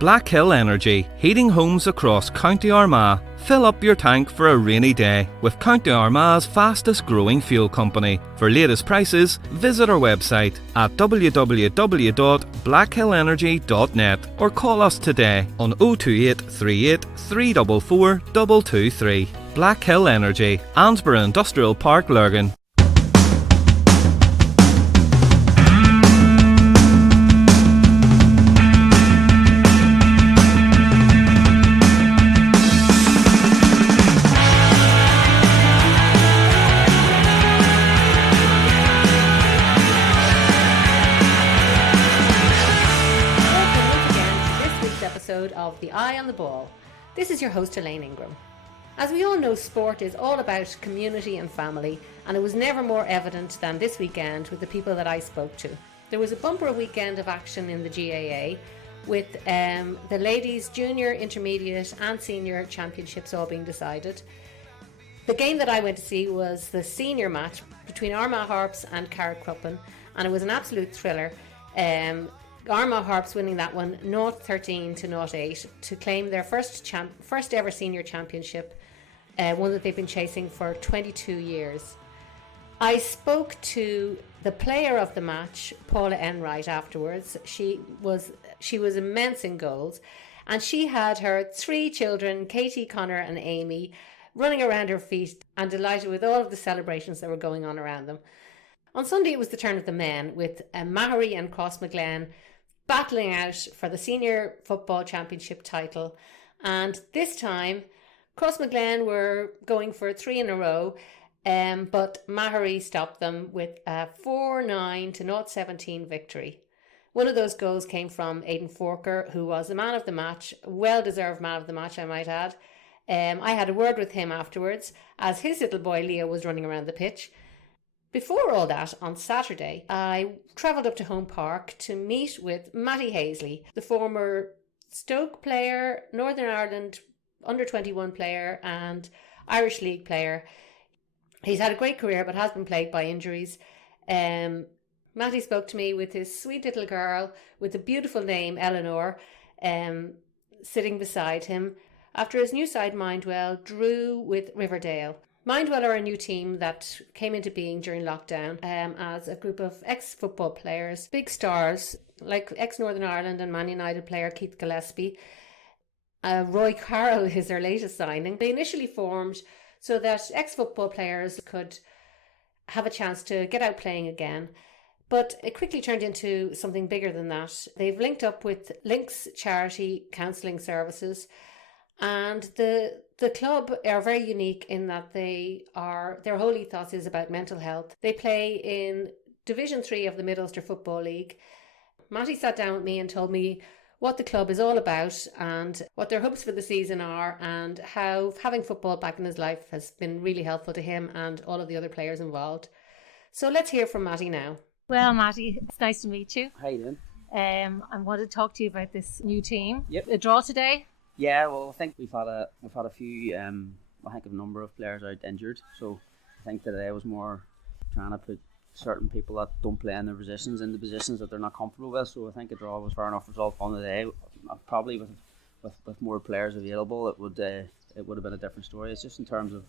Black Hill Energy, heating homes across County Armagh. Fill up your tank for a rainy day with County Armagh's fastest growing fuel company. For latest prices, visit our website at www.blackhillenergy.net or call us today on 028 38 344 223. Black Hill Energy, Ansborough Industrial Park, Lurgan. Of The Eye on the Ball. This is your host Elaine Ingram. As we all know, sport is all about community and family, and it was never more evident than this weekend with the people that I spoke to. There was a bumper weekend of action in the GAA with the ladies' junior, intermediate and senior championships all being decided. The game that I went to see was the senior match between Armagh Harps and Carrickcruppen, and it was an absolute thriller. Armagh Harps winning that one 0-13 to 0-8 to claim their first ever senior championship, one that they've been chasing for 22 years. I spoke to the player of the match, Paula Enright, afterwards. She was immense in goals, and she had her 3 children, Katie, Connor and Amy, running around her feet and delighted with all of the celebrations that were going on around them. On Sunday it was the turn of the men, with Maghery and Crossmaglen battling out for the Senior Football Championship title, and this time Crossmaglen were going for 3 in a row, but Maghery stopped them with a 4-9 to 0-17 victory. One of those goals came from Aidan Forker, who was the man of the match, well-deserved man of the match, I might add. I had a word with him afterwards as his little boy Leo was running around the pitch. Before all that, on Saturday, I travelled up to Home Park to meet with Matty Hazley, the former Stoke player, Northern Ireland under-21 player and Irish League player. He's had a great career but has been plagued by injuries. Matty spoke to me with his sweet little girl with a beautiful name, Eleanor, sitting beside him, after his new side Mindwell drew with Riverdale. Mindwell are a new team that came into being during lockdown as a group of ex-football players, big stars like ex-Northern Ireland and Man United player Keith Gillespie. Roy Carroll is their latest signing. They initially formed so that ex-football players could have a chance to get out playing again, but it quickly turned into something bigger than that. They've linked up with Links Charity Counselling Services, and the club are very unique in that their whole ethos is about mental health. They play in Division 3 of the Mid-Ulster Football League. Matty sat down with me and told me what the club is all about and what their hopes for the season are, and how having football back in his life has been really helpful to him and all of the other players involved. So let's hear from Matty now. Well, Matty, it's nice to meet you. How you doing? I wanted to talk to you about this new team. Yep. A draw today. Yeah, well, I think we've had a few. I think a number of players out injured, so I think today was more trying to put certain people that don't play in their positions in the positions that they're not comfortable with. So I think a draw was fair enough result on the day. Probably with more players available, it would have been a different story. It's just in terms of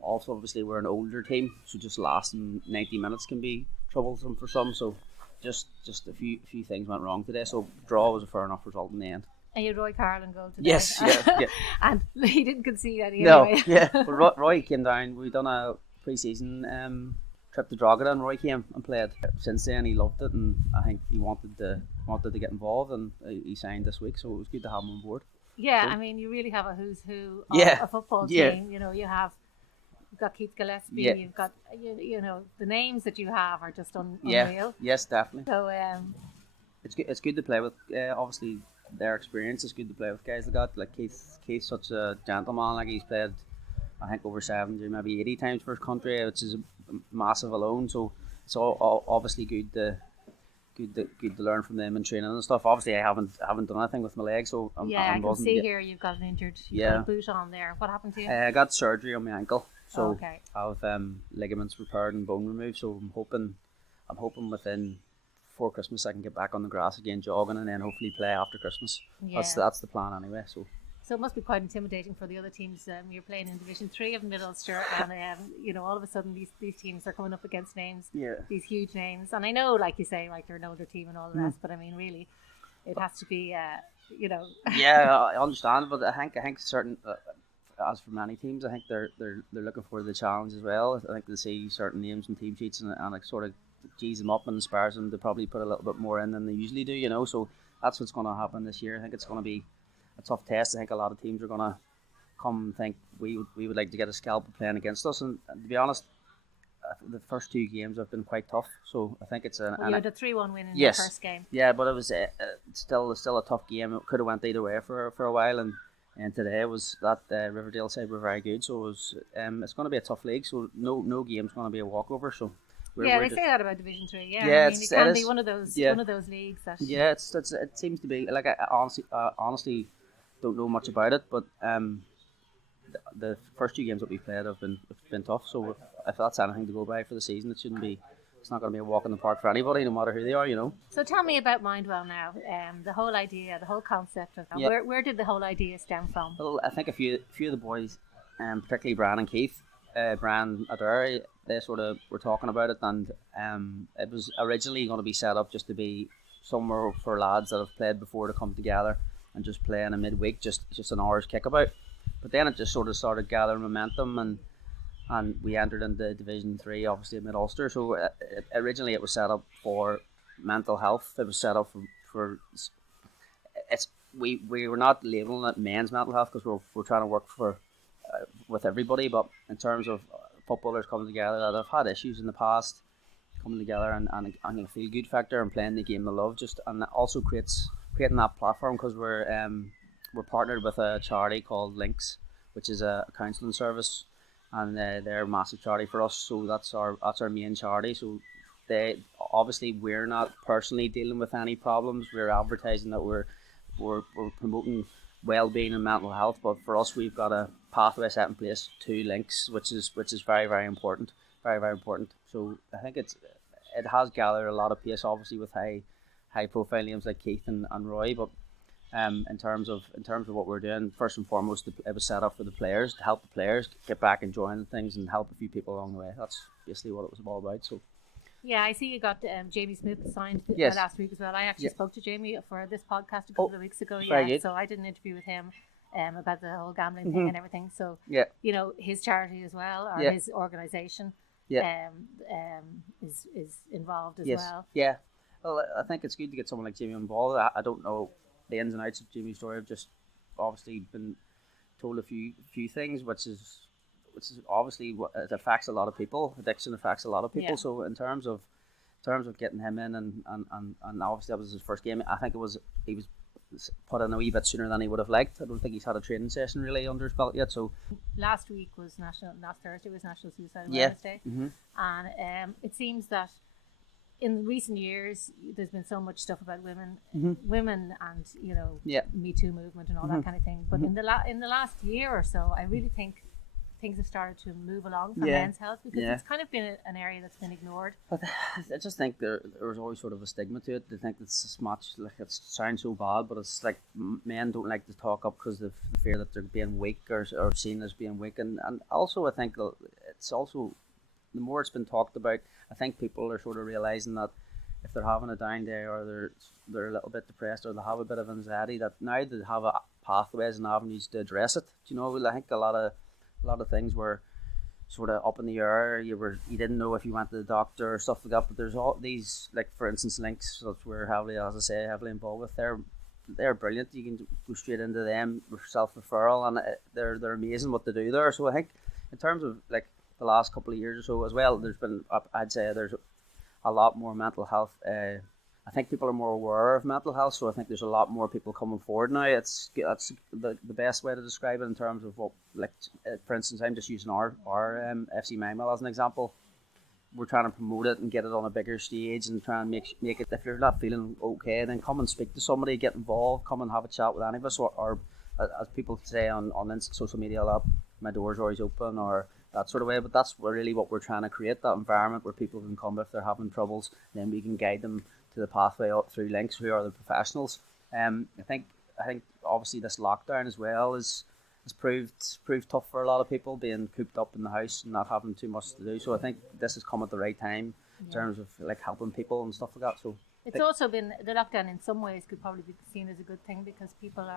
also obviously we're an older team, so just lasting 90 minutes can be troublesome for some. So just a few things went wrong today. So draw was a fair enough result in the end. And you had Roy Carroll in goal today. Yes, yeah. And he didn't concede any anyway. No, yeah. Well, Roy came down. We done a pre-season trip to Drogheda, and Roy came and played. Since then, he loved it, and I think he wanted to get involved, and he signed this week, so it was good to have him on board. Yeah, so, I mean, you really have a who's who of a football team. You know, you've got Keith Gillespie. Yeah. You've got you know the names that you have are just unreal. Yeah. Yes, definitely. So it's good to play with. Obviously, their experience is good to play with guys like Keith's such a gentleman. Like he's played, I think, over 70, maybe 80 times for his country, which is massive alone. So it's all obviously good to learn from them in training and stuff. Obviously, I haven't done anything with my leg, so I can see here you've got an injured. You've got a boot on there. What happened to you? I got surgery on my ankle, so okay. I have ligaments repaired and bone removed. So I'm hoping within before Christmas I can get back on the grass again jogging, and then hopefully play after Christmas. Yeah. That's the plan anyway. So it must be quite intimidating for the other teams. You're playing in Division 3 of Mid-Ulster, and all of a sudden these teams are coming up against names, these huge names. And I know, like you say, like they're an older team and all the rest, but I mean, really, it has to be, Yeah, I understand, but I think certain, as for many teams, I think they're looking for the challenge as well. I think they see certain names and team sheets, and it sort of G's them up and inspires them to probably put a little bit more in than they usually do. So that's what's going to happen this year. I think it's going to be a tough test. I think a lot of teams are going to come and think we would like to get a scalp of playing against us, and to be honest, the first 2 games have been quite tough. So I think it's you had a 3-1 win in the first game. Yeah, but it was still a tough game. It could have went either way for a while, and today was that Riverdale side were very good. So it was it's going to be a tough league. So no game's going to be a walkover. So they say that about Division 3. Yeah, I mean, it can be one of those leagues that. Yeah, it seems to be like I honestly don't know much about it, but the first 2 games that we've played have been tough. So if that's anything to go by for the season, it's not going to be a walk in the park for anybody, no matter who they are. So tell me about Mindwell now. The whole idea, the whole concept of that. Yeah. Where did the whole idea stem from? Well, I think a few of the boys, particularly Brian and Keith, Brian Adair, they sort of were talking about it, and it was originally going to be set up just to be somewhere for lads that have played before to come together and just play in a midweek, just an hour's kickabout. But then it just sort of started gathering momentum, and we entered into Division 3, obviously at Mid-Ulster. So originally it was set up for mental health. It was set up for we were not labelling it men's mental health because we're trying to work with everybody. But in terms of footballers coming together that have had issues in the past, coming together and a feel good factor and playing the game they love, and it also creating that platform because we're partnered with a charity called Links, which is a counselling service, and they're a massive charity for us. So that's our main charity. So we're not personally dealing with any problems. We're advertising that we're promoting well-being and mental health, but for us we've got a pathway set in place to Links, which is very, very important, very, very important. So I think it has gathered a lot of pace, obviously with high profile names like Keith and Roy, but in terms of what we're doing, first and foremost, it was set up for the players, to help the players get back enjoying things and help a few people along the way. That's basically what it was all about. So yeah, I see you got Jamie Smith signed last week as well. I actually spoke to Jamie for this podcast a couple of weeks ago. So I did an interview with him about the whole gambling thing and everything. So his charity as well, or his organisation is involved as well. Yeah. Well, I think it's good to get someone like Jamie involved. I don't know the ins and outs of Jamie's story. I've just obviously been told a few things, which is obviously what it affects a lot of people. Addiction affects a lot of people. Yeah. So in terms of getting him in and obviously that was his first game. I think he was put in a wee bit sooner than he would have liked. I don't think he's had a training session really under his belt yet. So last Thursday was National Suicide Awareness Day, and it seems that in recent years there's been so much stuff about women and Me Too movement and all that kind of thing. But in the last year or so, I really think things have started to move along for men's health, because it's kind of been an area that's been ignored. But I just think there was always sort of a stigma to it. They think it's as much, like, it sounds so bad, but it's like men don't like to talk up because of the fear that they're being weak or seen as being weak. And also I think it's also, the more it's been talked about, I think people are sort of realising that if they're having a down day or they're a little bit depressed or they have a bit of anxiety, that now they have pathways and avenues to address it. Do you know, I think a lot of things were sort of up in the air. You didn't know if you went to the doctor or stuff like that. But there's all these, like for instance, Links that we're heavily involved with. They're brilliant. You can go straight into them with self-referral, and they're amazing what they do there. So I think in terms of like the last couple of years or so as well, there's been, I'd say there's a lot more mental health. I think people are more aware of mental health, so I think there's a lot more people coming forward now. That's the best way to describe it in terms of what, like, for instance, I'm just using our FC Mindwell as an example. We're trying to promote it and get it on a bigger stage and try and make it, if you're not feeling okay, then come and speak to somebody, get involved, come and have a chat with any of us, or as people say on social media a lot, my door's always open, or that sort of way. But that's really what we're trying to create, that environment where people can come if they're having troubles, then we can guide them to the pathway up through links who are the professionals. I think obviously this lockdown as well has proved tough for a lot of people, being cooped up in the house and not having too much to do. So I think this has come at the right time in terms of like helping people and stuff like that. So it's also been, the lockdown in some ways could probably be seen as a good thing because people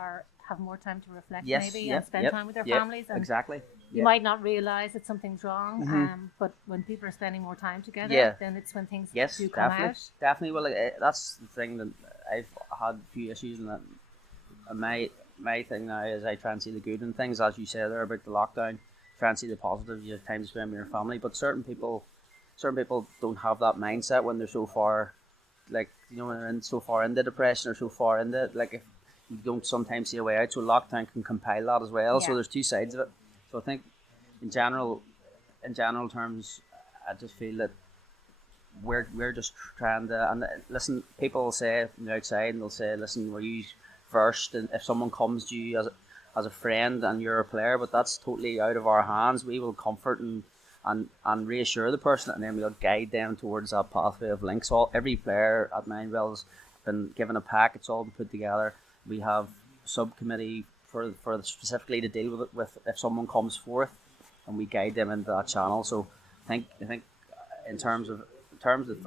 have more time to reflect and spend time with their families. And exactly. You might not realise that something's wrong, but when people are spending more time together, then it's when things do come out. Definitely. Well, that's the thing that I've had a few issues in that. My thing now is I try and see the good in things, as you said there about the lockdown. Try and see the positive. You have time to spend with your family, but certain people don't have that mindset when they're so far, like, you know, when they're so far into depression or so far into, like, if you don't sometimes see a way out. So lockdown can compile that as well. So there's two sides of it. So I think in general terms, I just feel that we're just trying to, and listen, people will say from the outside, and they'll say, listen, we're you first, and if someone comes to you as a friend and you're a player, but that's totally out of our hands. We will comfort and reassure the person, and then we'll guide them towards that pathway of links. So every player at Mindwell has been given a pack. It's all been put together. We have a subcommittee for specifically to deal with if someone comes forth, and we guide them into that channel. So I think in terms of,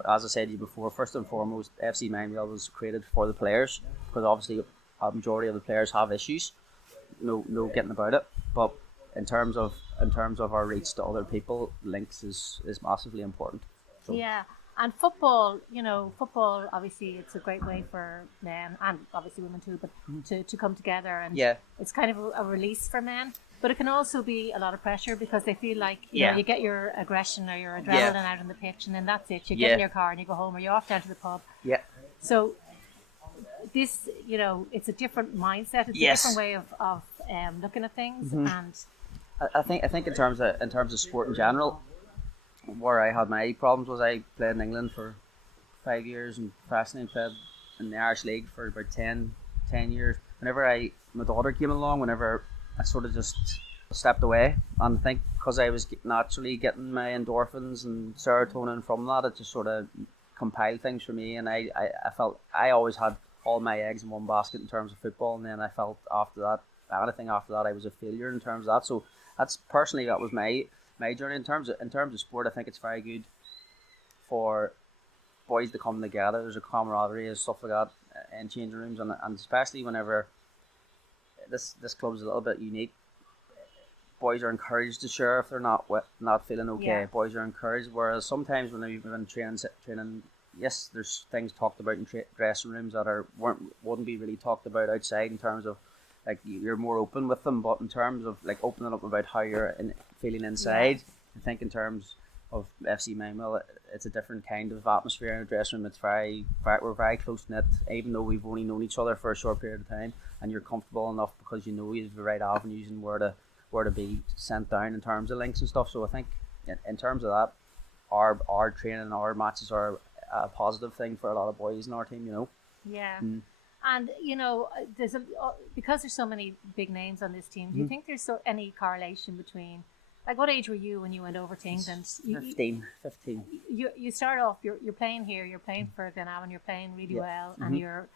as I said to you before, first and foremost, FC Mindwell was created for the players, because obviously a majority of the players have issues, no getting about it. But in terms of our reach to other people, links is massively important. So. Yeah, and football obviously it's a great way for men and obviously women too, but to come together, and it's kind of a release for men. But it can also be a lot of pressure because they feel like you know, you get your aggression or your adrenaline out on the pitch, and then that's it. You get in your car and you go home, or you're off down to the pub. Yeah. So this, it's a different mindset. It's a different way of looking at things, and I think in terms of sport in general, where I had my problems was I played in England for 5 years and professionally played in the Irish League for about 10 years. Whenever my daughter came along, whenever I sort of just stepped away, and I think because I was naturally getting my endorphins and serotonin from that, it just sort of compiled things for me, and I felt I always had all my eggs in one basket in terms of football, and then I felt after that, anything after that, I was a failure in terms of that. So that was my journey in terms of sport. I think it's very good for boys to come together. There's a camaraderie and stuff like that in changing rooms, and especially whenever this club is a little bit unique. Boys are encouraged to share if they're not feeling okay. Yeah. Boys are encouraged, whereas sometimes when they've been training, yes, there's things talked about in dressing rooms that wouldn't be really talked about outside, in terms of like you're more open with them, but in terms of like opening up about how you're feeling inside, I think in terms of FC Mindwell, it's a different kind of atmosphere in a dressing room. It's we're very close knit, even though we've only known each other for a short period of time, and you're comfortable enough because you know you have the right avenues and where to be sent down in terms of links and stuff. So I think in terms of that, our training, our matches are a positive thing for a lot of boys in our team. Yeah. And because there's so many big names on this team, do you think there's any correlation between, like, what age were you when you went over to England? 15. You start off, you're playing here, you're playing for Glenavon, you're playing really well, and you're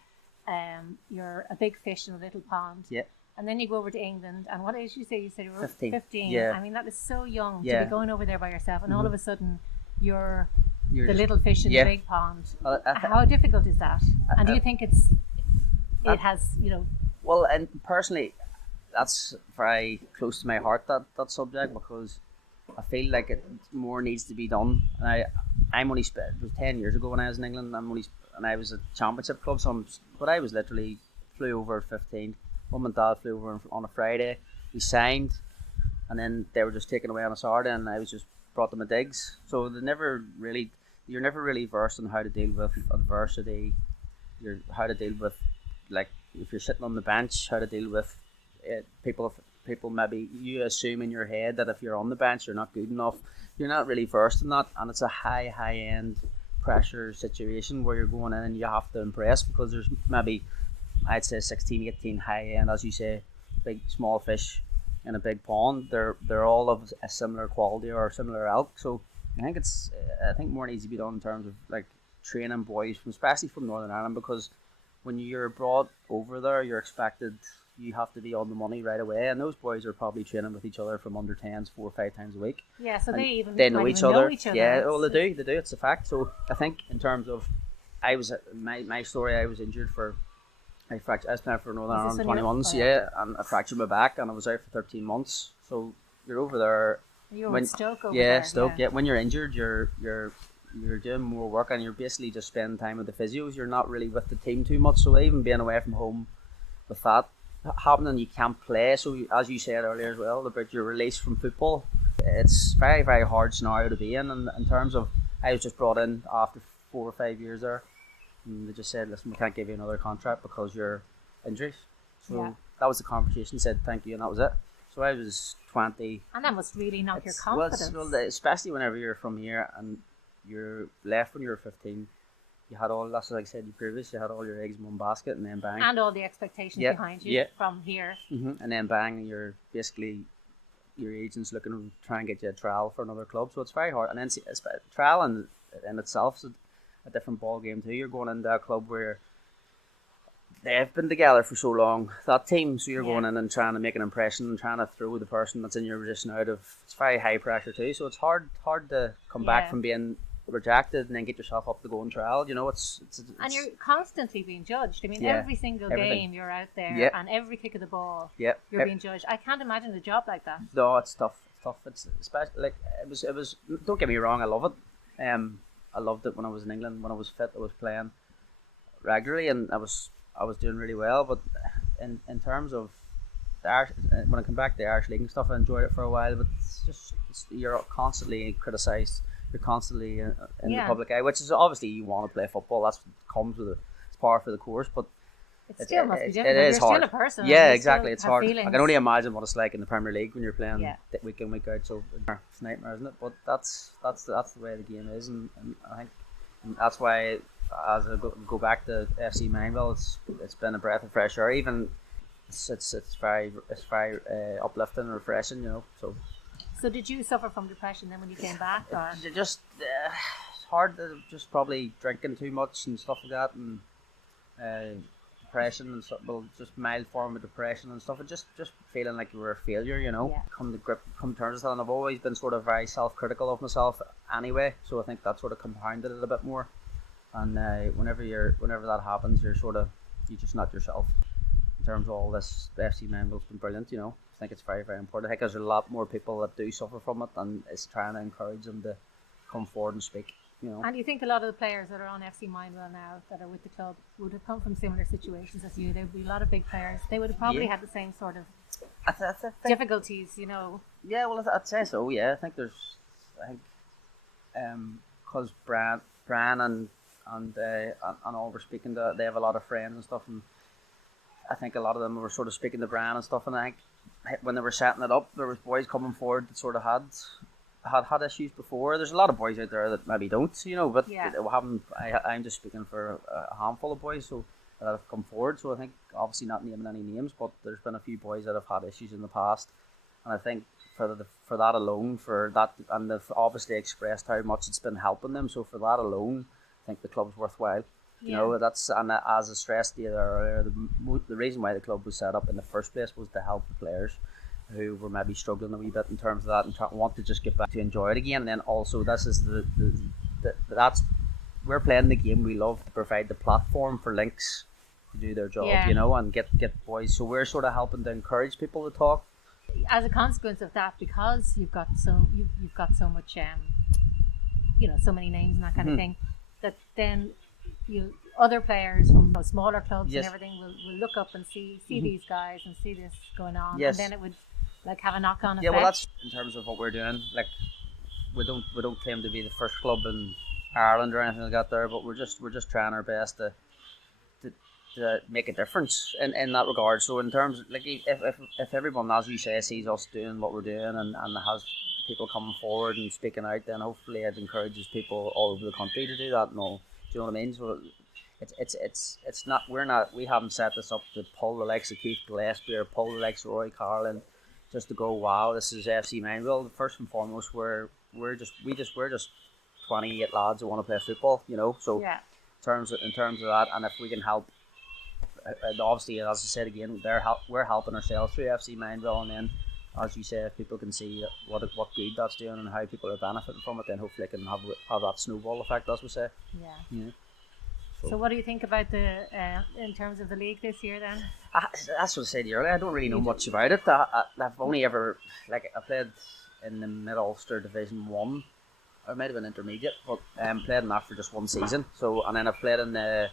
a big fish in a little pond. Yeah. And then you go over to England, and what age did you say? You said you were 15. Yeah. I mean, that is so young to be going over there by yourself, and all of a sudden you're the little fish in the big pond. How difficult is that? And do you think it has, Well, and personally, that's very close to my heart, that subject, because I feel like more needs to be done. And I'm only it was 10 years ago when I was in England. And I was a championship club, but I was literally flew over at 15. Mum and Dad flew over on a Friday. We signed, and then they were just taken away on a Saturday, and I was just brought them a digs. So you're never really versed on how to deal with adversity. How to deal with, like, if you're sitting on the bench, how to deal with people maybe you assume in your head that if you're on the bench you're not good enough. You're not really versed in that, and it's a high end pressure situation where you're going in and you have to impress, because there's maybe, I'd say, 16, 18 high end, as you say, big small fish in a big pond. They're all of a similar quality or similar ilk. So I think more needs to be done in terms of, like, training boys from, especially from Northern Ireland, because when you're brought over there, you're expected, you have to be on the money right away, and those boys are probably training with each other from under 10s 4 or 5 times a week. Yeah, so they know each other. Yeah, well, they do. It's a fact. So I think in terms of, my story, I was injured for, I was playing for Northern Ireland 21s, and I fractured my back, and I was out for 13 months. So you're over there. You're with Stoke over there. Stoke. Yeah, when you're injured, you're doing more work, and you're basically just spending time with the physios. You're not really with the team too much. So even being away from home with that happening, you can't play. So as you said earlier as well about your release from football, it's very, very hard scenario to be in. And in terms of, I was just brought in after 4 or 5 years there, and they just said, listen, we can't give you another contract because you're injured. So that was the conversation. Said thank you, and that was it. So I was 20. And that must really knock your confidence. Well, especially whenever you're from here and you're left when you're 15. You had all, that's like I said previously, you had all your eggs in one basket, and then bang. And all the expectations behind you from here. And then bang, you're basically, your agent's looking to try and get you a trial for another club. So it's very hard. And then trial in itself is a different ball game too. You're going into a club where they've been together for so long, that team, so you're going in and trying to make an impression and trying to throw the person that's in your position out of, it's very high pressure too, so it's hard to come back from being rejected and then get yourself up to go and trial. You know, it's and you're constantly being judged. I mean, every single game you're out there, and every kick of the ball you're being judged. I can't imagine a job like that. No, it's tough. It's especially, like, it was don't get me wrong, I love it. I loved it when I was in England. When I was fit, I was playing regularly, and I was doing really well. But in terms of when I come back to the Irish League and stuff, I enjoyed it for a while. But you're constantly criticised. You're constantly in the public eye, which is obviously, you want to play football. That's what comes with it. It's par for the course. But it still must be difficult. It is you're hard. Still a person. Yeah, exactly. It's hard. Feelings. I can only imagine what it's like in the Premier League when you're playing week in, week out. So it's a nightmare, isn't it? But that's the way the game is, and I think that's why, as I go back to FC Mindwell, it's been a breath of fresh air. Even it's very uplifting and refreshing, you know. So did you suffer from depression then when you came back, or just it's hard to just probably drinking too much and stuff like that, and depression and stuff. Well, just mild form of depression and stuff. And just feeling like you were a failure, you know. Come terms with that. And I've always been sort of very self-critical of myself anyway. So I think that sort of compounded it a bit more. And whenever that happens, you just not yourself. In terms of all this, FC Mindwell's been brilliant, you know. I think it's very, very important. I think there's a lot more people that do suffer from it, and it's trying to encourage them to come forward and speak, you know. And you think a lot of the players that are on FC Mindwell now, that are with the club, would have come from similar situations as you? There would be a lot of big players. They would have probably had the same sort of difficulties, you know. Yeah, well, I'd say so. Yeah, I think because Bran and all were speaking to, they have a lot of friends and stuff, and I think a lot of them were sort of speaking to Bran and stuff, and I think when they were setting it up, there was boys coming forward that sort of had issues before. There's a lot of boys out there that maybe don't, you know, but I'm just speaking for a handful of boys so that have come forward. So I think, obviously not naming any names, but there's been a few boys that have had issues in the past, and I think for that alone, and they've obviously expressed how much it's been helping them. So for that alone, I think the club's worthwhile. You know, that's, and as I stressed earlier, the reason why the club was set up in the first place was to help the players who were maybe struggling a wee bit in terms of that and want to just get back to enjoy it again. And then also, this is we're playing the game we love to provide the platform for links to do their job, you know, and get boys. So we're sort of helping to encourage people to talk. As a consequence of that, because you've got so much, you know, so many names and that kind of thing, that then other players from smaller clubs and everything will look up and see these guys and see this going on, and then it would like have a knock-on effect. Yeah, well, that's in terms of what we're doing. Like, we don't claim to be the first club in Ireland or anything like that there, but we're just trying our best to make a difference in that regard. So in terms of, like, if everyone, as you say, sees us doing what we're doing and has people coming forward and speaking out, then hopefully it encourages people all over the country to do that and all. Do you know what I mean? So it's not, we haven't set this up to pull the likes of Keith Gillespie or pull the likes of Roy Carlin just to go, wow, this is FC Mindwell. First and foremost, we're just 28 lads who want to play football, you know. So Yeah. in terms of that, and if we can help, and obviously, as I said again, we're helping ourselves through FC Mindwell, and then, as you say, if people can see what good that's doing and how people are benefiting from it, then hopefully it can have that snowball effect, as we say. Yeah. So what do you think about the in terms of the league this year then? That's what I said earlier. I don't really know much about it. I've only ever I played in the Mid-Ulster Division 1. Or it might have been intermediate, but played in that for just one season. So, and then I've played in the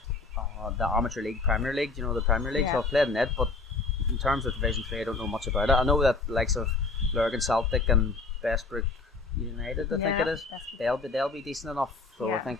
Amateur League, Premier League. Do you know the Premier League? Yeah. So I've played in it, but in terms of Division 3, I don't know much about it. I know that the likes of Lurgan Celtic and Bestbrook United, I think it is, they'll be decent enough. So I think,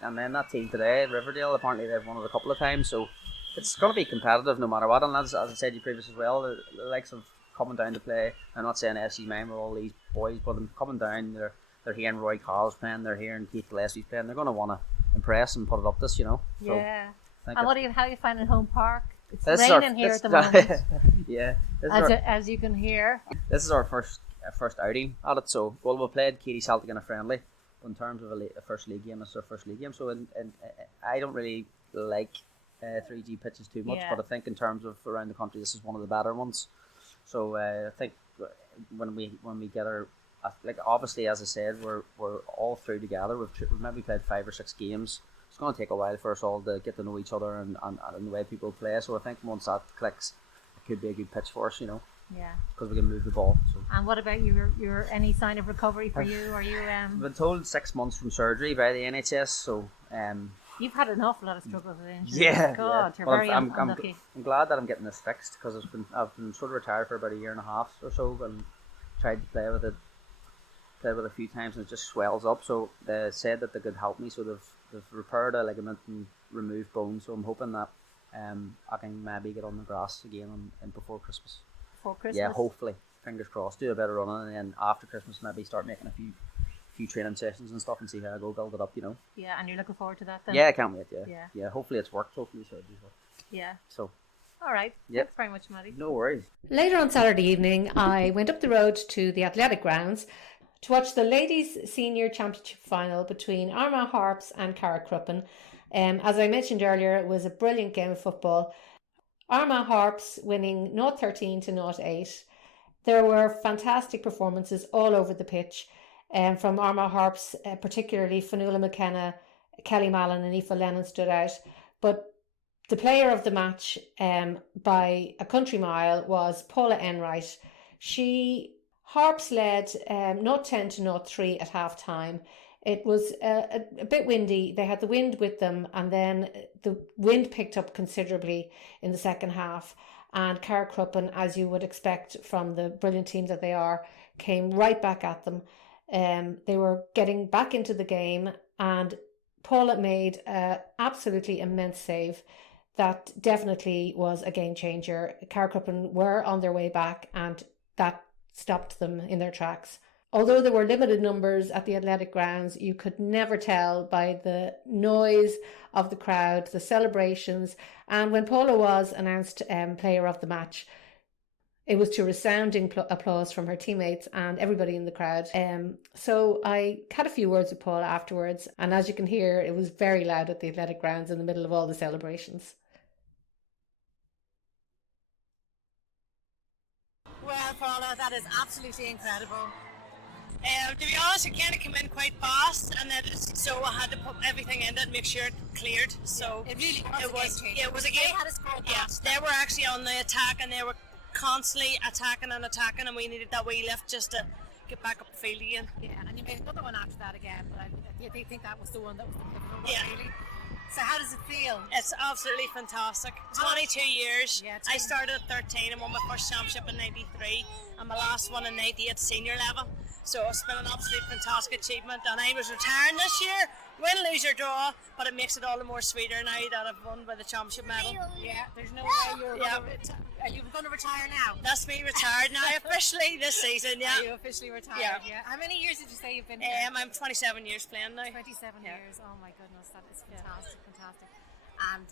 and then that team today, Riverdale, apparently they've won it a couple of times. So it's going to be competitive no matter what. And as I said you previous as well, the likes of coming down to play. I'm not saying FC Mindwell, all these boys, but them coming down, they're hearing Roy Carl's playing, they're hearing Keith Gillespie's playing. They're going to want to impress and put it up this, you know. So Yeah. And how are you finding Home Park? It's this raining here at the moment. Yeah. As you can hear. This is our first outing at it. So, well, we played Katy Celtic in a friendly. But in terms of a first league game, it's our first league game. So, I don't really like 3G pitches too much, but I think in terms of around the country, this is one of the better ones. So, I think when we get our, like, obviously, as I said, we're all through together. We've maybe played 5 or 6 games. It's going to take a while for us all to get to know each other and the way people play. So I think once that clicks, it could be a good pitch for us, you know. Yeah. Because we can move the ball. So. And what about your any sign of recovery for you? Are you? I've been told 6 months from surgery by the NHS. So. You've had an awful lot of struggles with injuries. Yeah. God, you're very unlucky. I'm glad that I'm getting this fixed because I've been sort of retired for about a year and a half or so and tried to play with it a few times and it just swells up. So they said that they could help me. So they've repaired a ligament and removed bone. So I'm hoping that I can maybe get on the grass again before Christmas. Before Christmas? Yeah, hopefully. Fingers crossed. Do a bit of running and then after Christmas maybe start making a few training sessions and stuff and see how I go build it up, you know. Yeah, and you're looking forward to that then? Yeah, I can't wait, yeah. Hopefully it's worked. Hopefully the surgery's worked. Yeah. So. All right. Yep. Thanks very much, Maddie. No worries. Later on Saturday evening, I went up the road to the athletic grounds to watch the Ladies Senior Championship final between Armagh Harps and Carrickcruppen. As I mentioned earlier, it was a brilliant game of football. Armagh Harps winning 0-13 to 0-8. There were fantastic performances all over the pitch from Armagh Harps, particularly Fionnuala McKenna, Kelly Mallon and Aoife Lennon stood out. But the player of the match by a country mile was Paula Enright. Harps led 0-10 to 0-3 at half time. It was a bit windy. They had the wind with them and then the wind picked up considerably in the second half. And Carrickcruppen, as you would expect from the brilliant team that they are, came right back at them. They were getting back into the game and Paula made an absolutely immense save. That definitely was a game changer. Carrickcruppen were on their way back and that stopped them in their tracks. Although there were limited numbers at the athletic grounds, you could never tell by the noise of the crowd, the celebrations, and when Paula was announced player of the match, it was to resounding applause from her teammates and everybody in the crowd. So I had a few words with Paula afterwards, and as you can hear, it was very loud at the athletic grounds in the middle of all the celebrations. Well, Paula, that is absolutely incredible. To be honest, it kind of came in quite fast, and then so I had to put everything in it, make sure it cleared. So it really was. It was a game. They had a score. Yeah, they were actually on the attack, and they were constantly attacking, and we needed that wee lift just to get back up the field again. Yeah, and you made another one after that again, but I think that was the one that was the pivotal one, really. So how does it feel? It's absolutely fantastic. 22 years. Yeah, I started at 13 and won my first championship in 93 and my last one in 98 senior level. So it's been an absolute fantastic achievement, and I was retiring this year. Win, lose or draw, but it makes it all the more sweeter now that I've won by the championship medal. Yeah, there's no way you're going to retire now. That's me retired now officially this season. Yeah. Are you officially retired? Yeah. How many years did you say you've been here? I'm 27 years playing now. 27 years. Oh my goodness, that is fantastic. And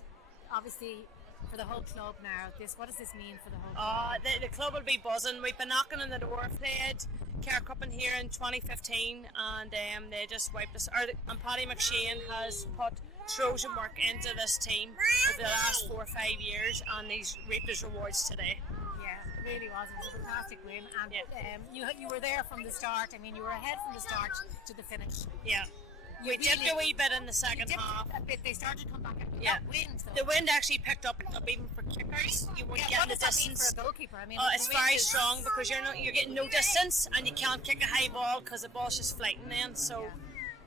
obviously, for the whole club now? What does this mean for the whole club? The club will be buzzing. We've been knocking on the door. Played Care Cup in here in 2015, and they just wiped us. And Paddy McShane has put Trojan work into this team over the last 4 or 5 years, and he's reaped his rewards today. Yeah, it really was. It was a fantastic win, and you were there from the start. I mean, you were ahead from the start to the finish. Yeah. We dipped a wee bit in the second half. A bit. They started to come back. Wind, the wind actually picked up even for kickers. You wouldn't get the distance. For a goalkeeper? I mean, it's very strong because you're getting no distance and you can't kick a high ball because the ball's just flighting then. So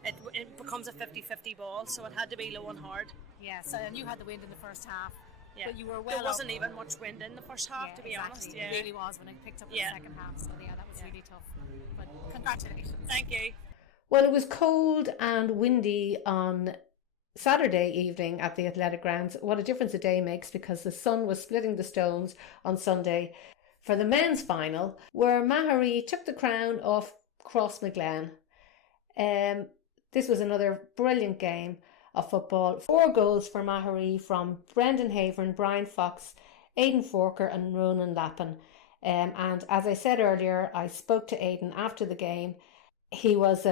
it becomes a 50-50 ball. So it had to be low and hard. Yeah. So and you had the wind in the first half. Yeah. But you were well. There wasn't even much wind in the first half, to be honest. Yeah, it really was when it picked up in the second half. So that was really tough. But congratulations. Thank you. Well, it was cold and windy on Saturday evening at the athletic grounds. What a difference a day makes, because the sun was splitting the stones on Sunday for the men's final, where Maghery took the crown off Crossmaglen. This was another brilliant game of football. 4 goals for Maghery from Brendan Havern, Brian Fox, Aidan Forker and Ronan Lappin. And as I said earlier, I spoke to Aidan after the game. He was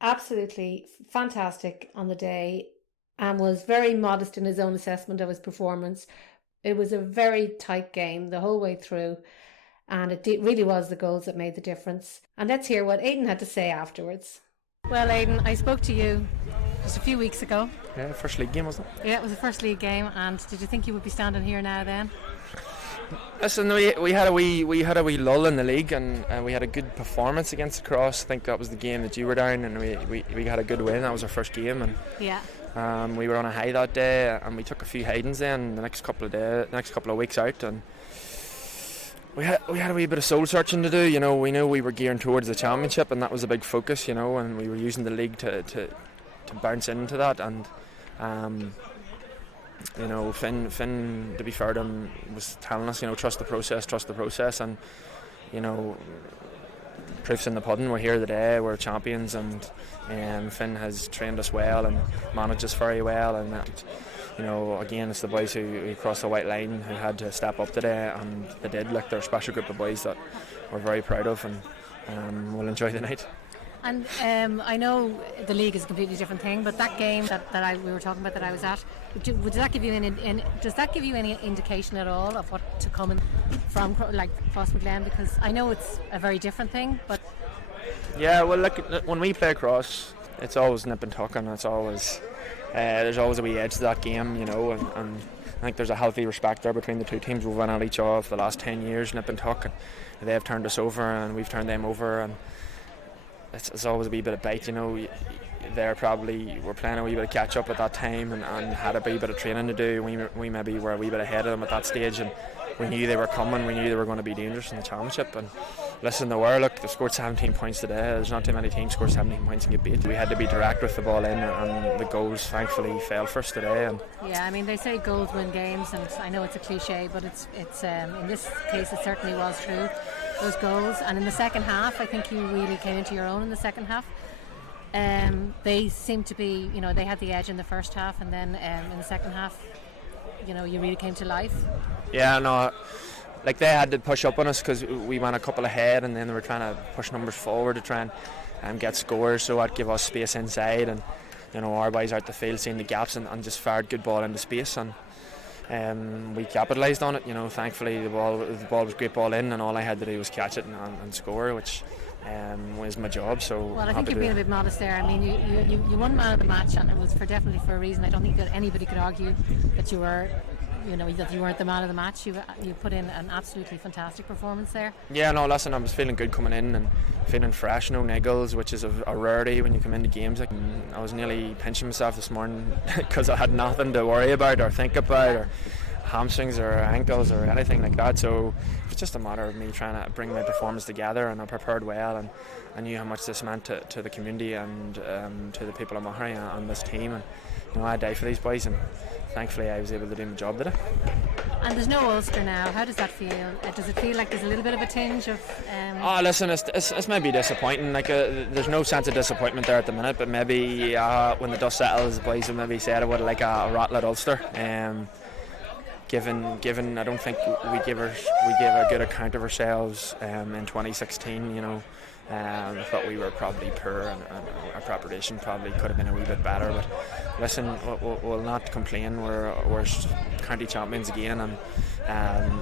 absolutely fantastic on the day and was very modest in his own assessment of his performance. It was a very tight game the whole way through, and it really was the goals that made the difference. And let's hear what Aidan had to say afterwards. Well, Aidan, I spoke to you just a few weeks ago. Yeah, first league game, wasn't it? Yeah, it was the first league game. And did you think you would be standing here now then? Listen, we had a wee lull in the league, and we had a good performance against the Cross. I think that was the game that you were down, and we had a good win. That was our first game, and we were on a high that day, and we took a few hidings then the next couple of weeks out, and we had a wee bit of soul searching to do. You know, we knew we were gearing towards the championship, and that was a big focus. You know, and we were using the league to bounce into that, and. You know, Finn, to be fair to him, was telling us, you know, trust the process, and, you know, proof's in the pudding. We're here today, we're champions, and Finn has trained us well and managed us very well, and you know, again, it's the boys who crossed the white line who had to step up today, and they did. Like, they're a special group of boys that we're very proud of, and we'll enjoy the night. And I know the league is a completely different thing, but that game that we were talking about that I was at, does that give you any indication at all of what to come from like Crossmaglen? Because I know it's a very different thing, but yeah, well, look, when we play Cross, it's always nip and tuck, and it's always there's always a wee edge to that game, you know, and I think there's a healthy respect there between the two teams. We've won at each other for the last 10 years, nip and tuck, and they've turned us over, and we've turned them over, and it's always a wee bit of bite, you know. We're playing a wee bit of catch up at that time, and had a wee bit of training to do. We maybe were a wee bit ahead of them at that stage, and we knew they were coming. We knew they were going to be dangerous in the championship. And listen, they scored 17 points today. There's not too many teams score 17 points and get beat. We had to be direct with the ball in, and the goals thankfully fell for us today. And yeah, I mean, they say goals win games, and I know it's a cliche, but it's in this case it certainly was true. Those goals, and in the second half, I think you really came into your own in the second half. They seemed to be, you know, they had the edge in the first half, and then in the second half, you know, you really came to life. Yeah, no, like they had to push up on us because we went a couple ahead, and then they were trying to push numbers forward to try and get scores, so that give us space inside, and you know, our boys out the field seeing the gaps and just fired good ball into space, and we capitalised on it. You know, thankfully the ball was a great ball in, and all I had to do was catch it and score, which was my job. So well, I think you're being a bit modest there. I mean, you won man of the match, and it was definitely for a reason. I don't think that anybody could argue that you were, you know, that you weren't the man of the match. You put in an absolutely fantastic performance there. Yeah, no, listen, I was feeling good coming in and feeling fresh, no niggles, which is a rarity when you come into games. Like, I was nearly pinching myself this morning because I had nothing to worry about or think about, or hamstrings or ankles or anything like that. So it was just a matter of me trying to bring my performance together, and I prepared well, and I knew how much this meant to the community and to the people of Maghery and this team, and you know, I die for these boys, and thankfully I was able to do my job today. And there's no Ulster now. How does that feel? Does it feel like there's a little bit of a tinge of listen, it's maybe disappointing. Like there's no sense of disappointment there at the minute, but maybe when the dust settles, the boys will maybe say I would like a rattle at Ulster. given I don't think we gave a good account of ourselves in 2016. You know, I thought we were probably poor, and our preparation probably could have been a wee bit better. But listen, we'll not complain. We're county champions again, and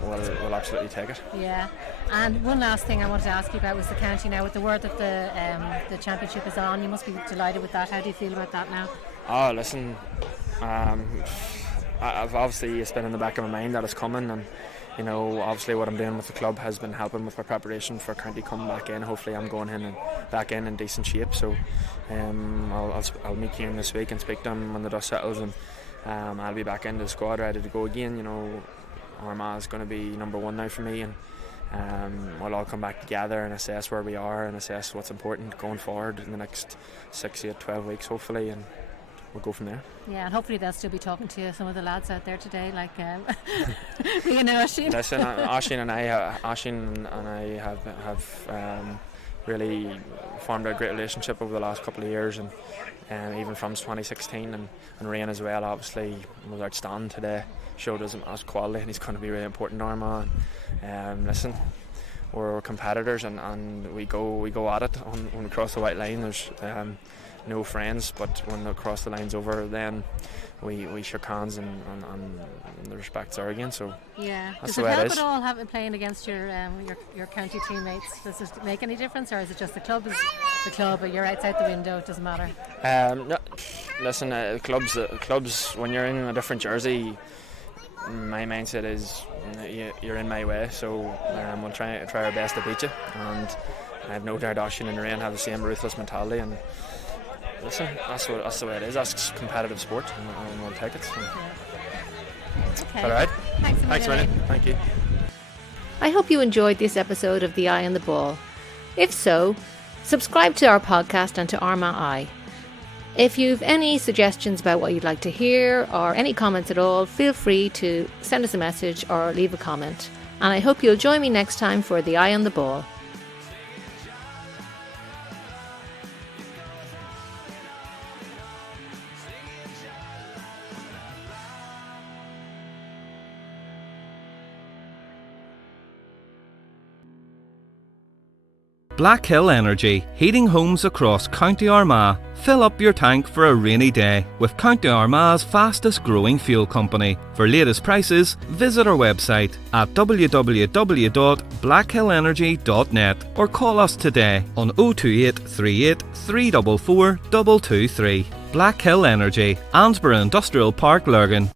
we'll absolutely take it. Yeah. And one last thing I wanted to ask you about was the county now. With the word that the championship is on, you must be delighted with that. How do you feel about that now? Oh, listen. I've obviously, it's been in the back of my mind that it's coming, and you know, obviously what I'm doing with the club has been helping with my preparation for county coming back in. Hopefully I'm going in and back in decent shape, so I'll meet Kieran this week and speak to him when the dust settles, and I'll be back into the squad ready to go again. You know, Armagh is going to be number one now for me, and we'll all come back together and assess where we are and assess what's important going forward in the next 6, 8, 12 weeks hopefully, and we'll go from there. Yeah, and hopefully they'll still be talking to some of the lads out there today, like me and Oisín. Listen, Oisín and I have really formed a great relationship over the last couple of years, and even from 2016, and Ryan as well obviously was outstanding today, showed us quality, and he's going to be really important to Armagh. Listen, we're competitors, and we go at it when we cross the white line. There's no friends, but when they cross the lines over, then we shook hands, and the respect's there again. So yeah, that's does the it way help it is. at all having playing against your county teammates? Does it make any difference, or is it just the club is the club, or you're outside the window, it doesn't matter? No, listen, clubs when you're in a different jersey, my mindset is you're in my way, so we'll try our best to beat you, and I have no doubt Oisín and Ryan have the same ruthless mentality, and listen, that's the way it is. That's competitive sport, and we'll take it. So. Okay. All right. Thanks a million. Thank you. I hope you enjoyed this episode of The Eye on the Ball. If so, subscribe to our podcast and to Armagh Eye. If you've any suggestions about what you'd like to hear, or any comments at all, feel free to send us a message or leave a comment. And I hope you'll join me next time for The Eye on the Ball. Black Hill Energy, heating homes across County Armagh. Fill up your tank for a rainy day with County Armagh's fastest growing fuel company. For latest prices, visit our website at www.blackhillenergy.net or call us today on 028 38 344 223. Black Hill Energy, Ansborough Industrial Park, Lurgan.